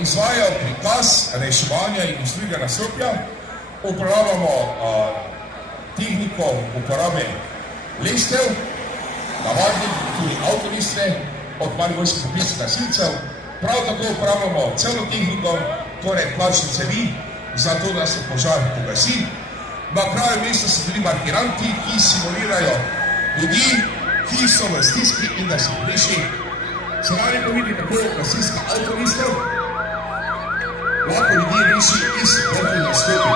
izvajajo prikaz reševanja in drugega naslopja, uporabljamo tehniko uporabe lestev, navadni tudi avtoliste od mariborskih poklicnih gasilcev, prav tako uporabljamo celo tehniko, torej plačne cevi, zato da se požar pogasi. Na kraju mesta so tudi markiranti, ki simulirajo ljudi, ki so v stiski in da so prišli. Se radi pa vidi tako gasilska avtolista, lahko ljudi reši iz vrhu nastopi.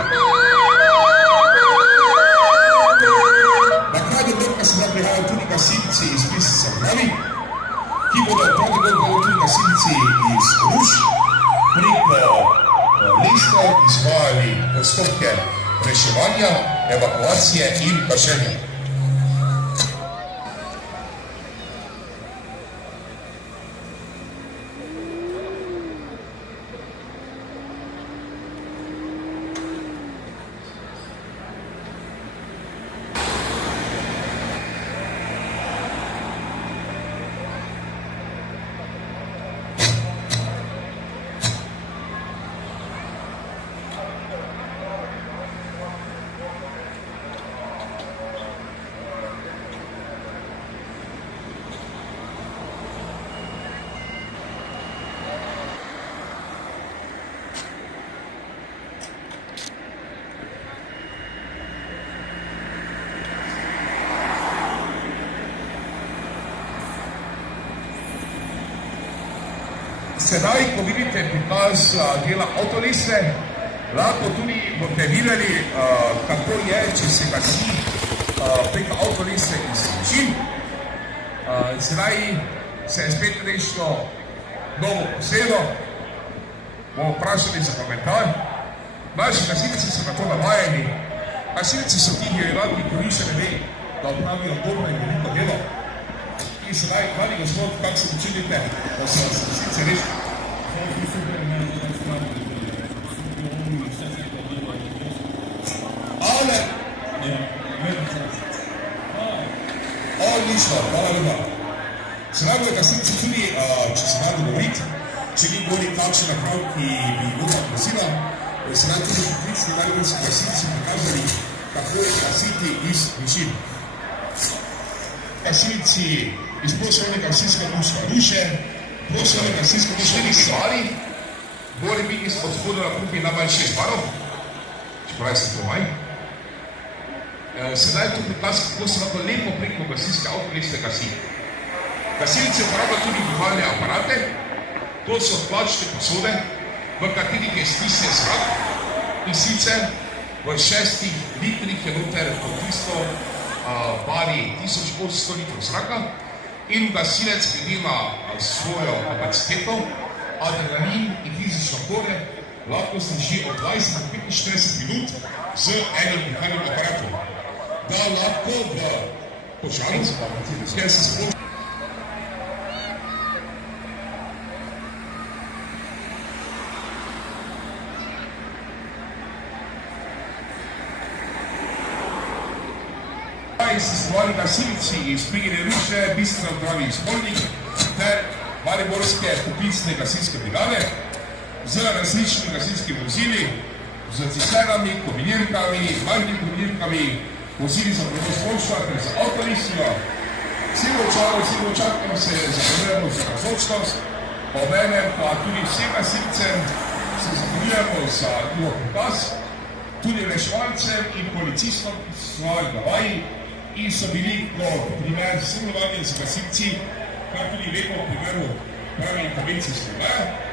Na kraju dogodka se da prihajajo tudi gasilci iz Bistrice ob Dravi, ki bodo prav tako tudi gasilci iz Ruš preko listov izvajali postopke reševanja, evakuacije in gašenja. Sedaj, ko vidite prikaz dela avtoliste, lahko tudi boste videli, kako je, če se gasi preko avtoliste iz mašin. Sedaj se je spet rešilo novo posedo, bomo vprašali za komentar. Naši gasilci so na to navajeni. Gasilci so tihi enaki, ko vi še ne ve, da opravijo dobro in veliko delo. In sedaj, mladi gospod, kako se počinite, da so vas gasilci rešili? Ale, odlično, hvala lepa. Sedaj bodo gasilci tudi, če se da dogovoriti, če ni govoriti takšen naprav, ki bi vloga prosila, sedaj tudi poklicni mariborski gasilci pokazali, kako je gasiti iz višin. Gasilci iz poslovnega gasilskega društva Ruše, poslovnega gasilskega društva Visvali, mora biti izpod spodu na kupi najmanj 6 barov, čeprav se to manj. Sedaj je to prikaz, kako se lahko lepo preko gasilske avtoliste gasi. Gasilci uporabljajo tudi bivalne aparate, to so plačne posode, v katerih je stisne zrak in sicer v 6 litrih je noter po 300 bari 1800 litrov zraka in gasilec glede na svojo kapaciteto, adrenalin in fizično polje lahko zdrži od 20 do 45 minut z enim dihalnim aparatom. Da lahko v požaru, kjer se sploh se stvari gasilci iz Prigine Ruše, Bistrice ob Dravi in Smolnik ter mariborske poklicne gasilske brigade z različnimi gasilskimi vozili, z cisternami, kombinirkami, manjnimi kombinirkami, vozili za prevoz pošta ter za avtolistijo. Vsi vočarkom se zahvaljujemo za razločnost, obenem pa tudi vsem gasilcem se zahvaljujemo za njihov prikaz, tudi reševalcem in policistom, ki so sodelovali na vaji in so bili kot primer sodelovanja z gasilci, kar tudi lepo v primeru prve intervencijske vaje.